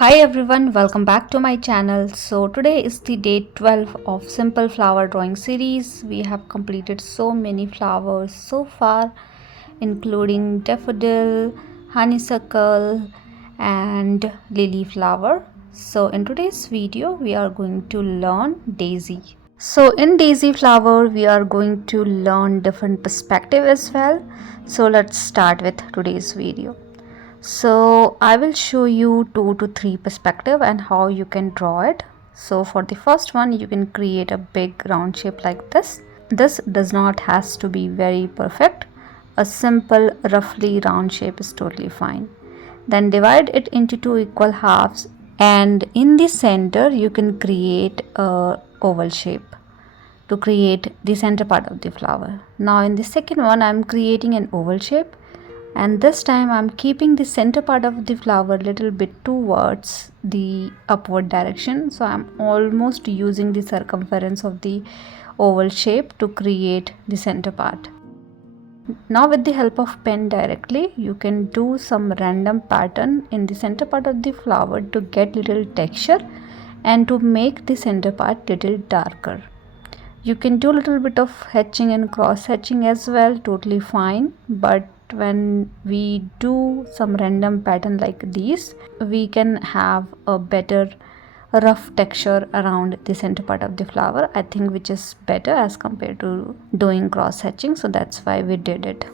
Hi everyone, welcome back to my channel. So today is the day 12 of simple flower drawing series. We have completed so many flowers so far, including daffodil, honeysuckle and lily flower. So in today's video we are going to learn daisy. So in daisy flower we are going to learn different perspective as well. So let's start with today's video. So I will show you 2 to 3 perspective and how you can draw it. So for the first one, you can create a big round shape like this. This does not has to be very perfect. A simple roughly round shape is totally fine. Then divide it into 2 equal halves, and in the center you can create a oval shape to create the center part of the flower. Now in the second one, I am creating an oval shape, and this time I'm keeping the center part of the flower a little bit towards the upward direction. So I'm almost using the circumference of the oval shape to create the center part. Now with the help of pen directly, you can do some random pattern in the center part of the flower to get little texture and to make the center part little darker. You can do a little bit of hatching and cross hatching as well, totally fine. But when we do some random pattern like these, we can have a better rough texture around the center part of the flower, I think, which is better as compared to doing cross hatching. So that's why we did it.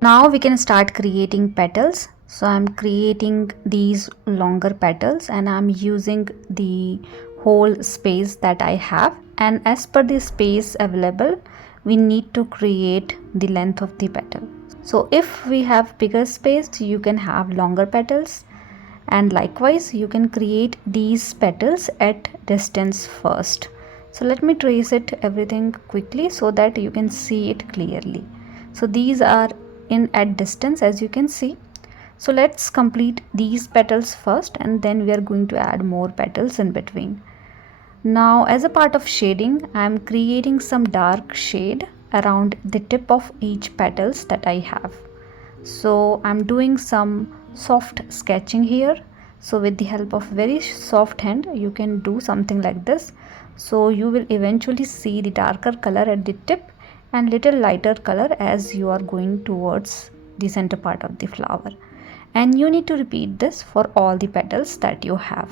Now we can start creating petals. So I'm creating these longer petals and I'm using the whole space that I have, and as per the space available we need to create the length of the petal. So if we have bigger space, you can have longer petals, and likewise you can create these petals at distance first. So let me trace it everything quickly so that you can see it clearly. So these are in at distance, as you can see. So let's complete these petals first, and then we are going to add more petals in between. Now as a part of shading, I am creating some dark shade around the tip of each petals that I have. So I'm doing some soft sketching here. So with the help of very soft hand, you can do something like this. So you will eventually see the darker color at the tip and little lighter color as you are going towards the center part of the flower. And you need to repeat this for all the petals that you have.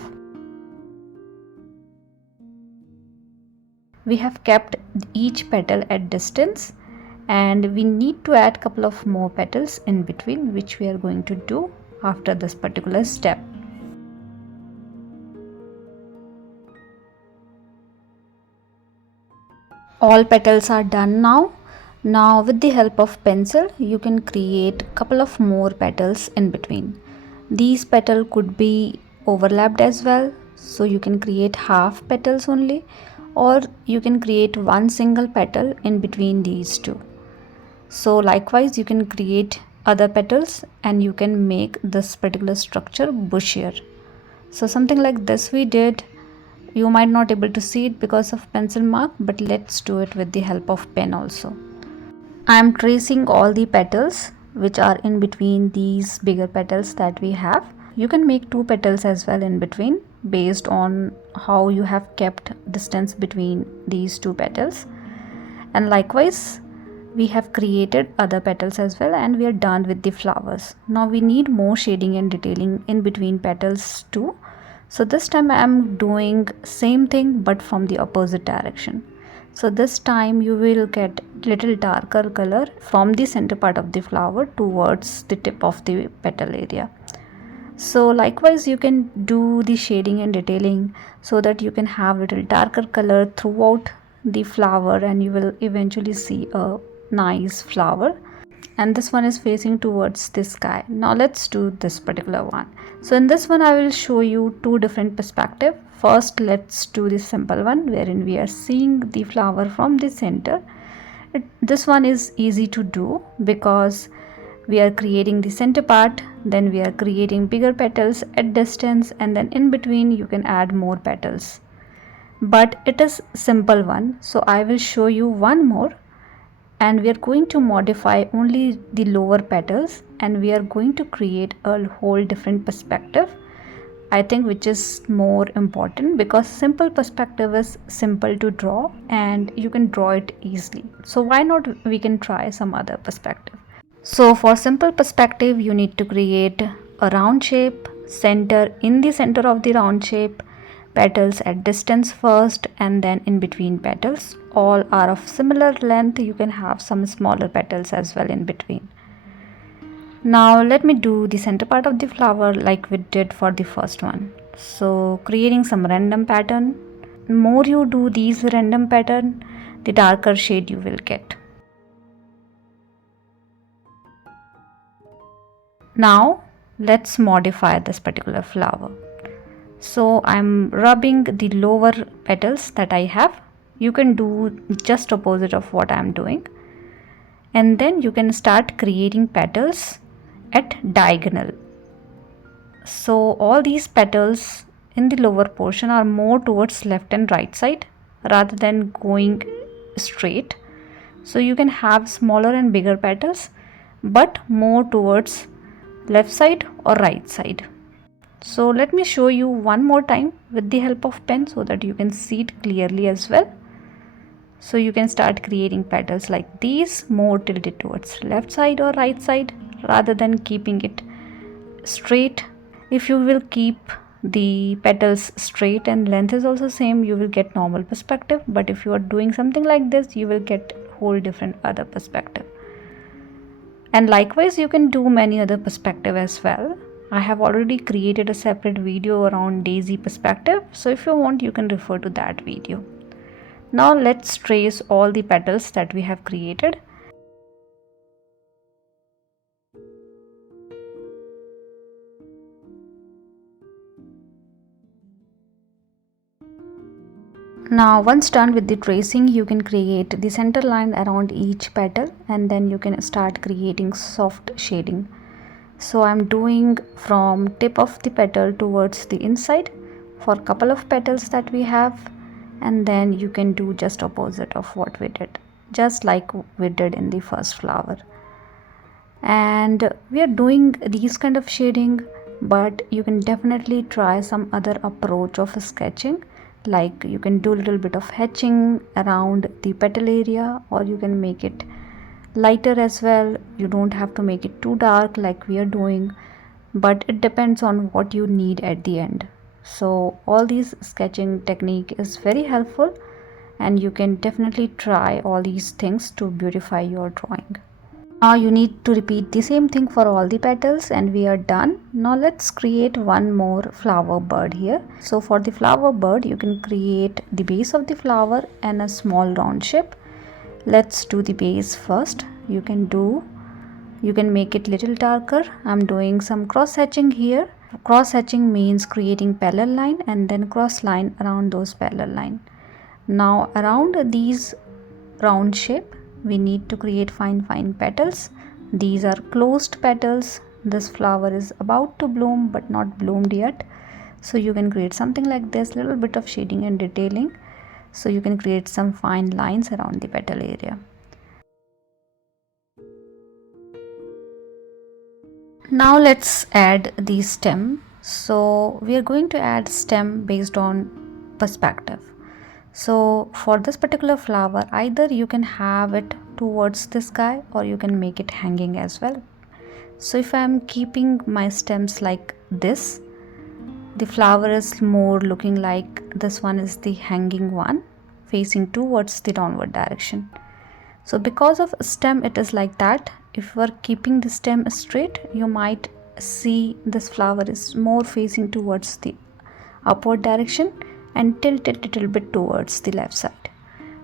We have kept each petal at distance, and we need to add couple of more petals in between, which we are going to do after this particular step. All petals are done now. Now with the help of pencil, you can create couple of more petals in between. These petals could be overlapped as well, so you can create half petals only, or you can create one single petal in between these two. So likewise you can create other petals and you can make this particular structure bushier. So something like this we did. You might not able to see it because of pencil mark, but let's do it with the help of pen also. I am tracing all the petals which are in between these bigger petals that we have. You can make 2 petals as well in between based on how you have kept distance between these 2 petals. And likewise we have created other petals as well, and we are done with the flowers. Now we need more shading and detailing in between petals too. So this time I am doing same thing but from the opposite direction. So this time you will get little darker color from the center part of the flower towards the tip of the petal area. So likewise you can do the shading and detailing so that you can have little darker color throughout the flower, and you will eventually see a nice flower. And this one is facing towards the sky. Now let's do this particular one. So in this one I will show you 2 different perspectives. First let's do the simple one wherein we are seeing the flower from the center. This one is easy to do because we are creating the center part, then we are creating bigger petals at distance, and then in between you can add more petals. But it is simple one, so I will show you one more, and we are going to modify only the lower petals, and we are going to create a whole different perspective I think, which is more important, because simple perspective is simple to draw and you can draw it easily. So why not we can try some other perspective. So for simple perspective, you need to create a round shape, center in the center of the round shape, petals at distance first, and then in between petals. All are of similar length. You can have some smaller petals as well in between. Now let me do the center part of the flower like we did for the first one. So creating some random pattern. The more you do these random pattern, the darker shade you will get. Now let's modify this particular flower. So I'm rubbing the lower petals that I have. You can do just opposite of what I'm doing. And then you can start creating petals at diagonal. So all these petals in the lower portion are more towards left and right side rather than going straight. So you can have smaller and bigger petals, but more towards left side or right side. So let me show you one more time with the help of pen so that you can see it clearly as well. So you can start creating petals like these, more tilted towards left side or right side rather than keeping it straight. If you will keep the petals straight and length is also same, you will get normal perspective. But if you are doing something like this, you will get whole different other perspective. And likewise, you can do many other perspective as well. I have already created a separate video around daisy perspective. So if you want, you can refer to that video. Now let's trace all the petals that we have created. Now once done with the tracing, you can create the center line around each petal and then you can start creating soft shading. So I'm doing from tip of the petal towards the inside for a couple of petals that we have, and then you can do just opposite of what we did, just like we did in the first flower. And we are doing these kind of shading, but you can definitely try some other approach of sketching. Like you can do a little bit of hatching around the petal area, or you can make it lighter as well. You don't have to make it too dark like we are doing, but it depends on what you need at the end. So all these sketching technique is very helpful and you can definitely try all these things to beautify your drawing. Now you need to repeat the same thing for all the petals and we are done. Now let's create one more flower bird here. So for the flower bird, you can create the base of the flower and a small round shape. Let's do the base first. You can make it little darker. I'm doing some cross hatching here. Cross hatching means creating parallel line and then cross line around those parallel line. Now around these round shape, we need to create fine petals. These are closed petals. This flower is about to bloom but not bloomed yet. So you can create something like this, little bit of shading and detailing. So you can create some fine lines around the petal area. Now let's add the stem. So we are going to add stem based on perspective. So for this particular flower, either you can have it towards this guy or you can make it hanging as well. So if I am keeping my stems like this, the flower is more looking like this one is the hanging one facing towards the downward direction. So because of stem it is like that. If you are keeping the stem straight, you might see this flower is more facing towards the upward direction and tilted a little bit towards the left side.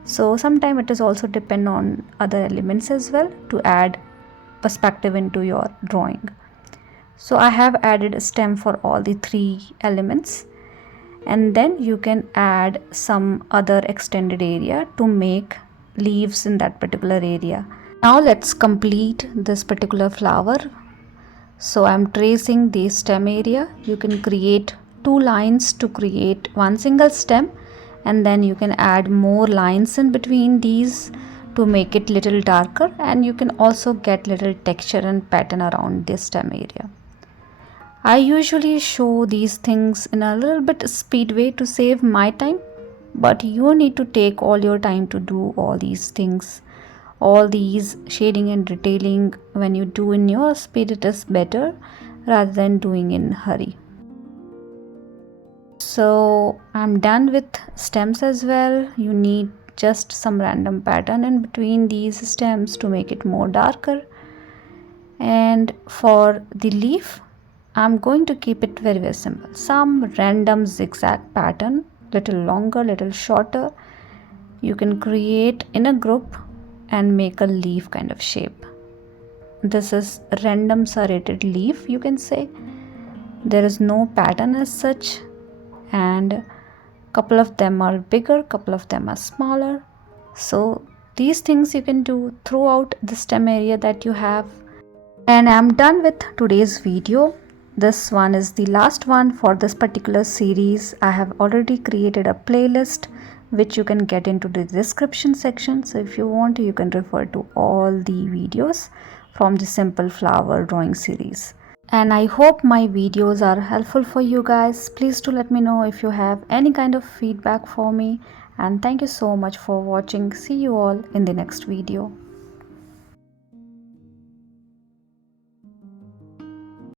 So sometimes it is also depend on other elements as well to add perspective into your drawing. So I have added a stem for all the three elements, and then you can add some other extended area to make leaves in that particular area. Now let's complete this particular flower. So I'm tracing the stem area. You can create two lines to create one single stem, and then you can add more lines in between these to make it little darker, and you can also get little texture and pattern around this stem area. I usually show these things in a little bit speed way to save my time, but you need to take all your time to do all these things. All these shading and detailing, when you do in your speed, it is better rather than doing in hurry. So I'm done with stems as well. You need just some random pattern in between these stems to make it more darker. And for the leaf, I'm going to keep it very, very simple. Some random zigzag pattern, little longer, little shorter. You can create in a group and make a leaf kind of shape. This is random serrated leaf, you can say. There is no pattern as such, and couple of them are bigger, couple of them are smaller. So these things you can do throughout the stem area that you have. And I'm done with today's video. This one is the last one for this particular series. I have already created a playlist which you can get into the description section. So if you want, you can refer to all the videos from the simple flower drawing series. And I hope my videos are helpful for you guys. Please do let me know if you have any kind of feedback for me. And thank you so much for watching. See you all in the next video.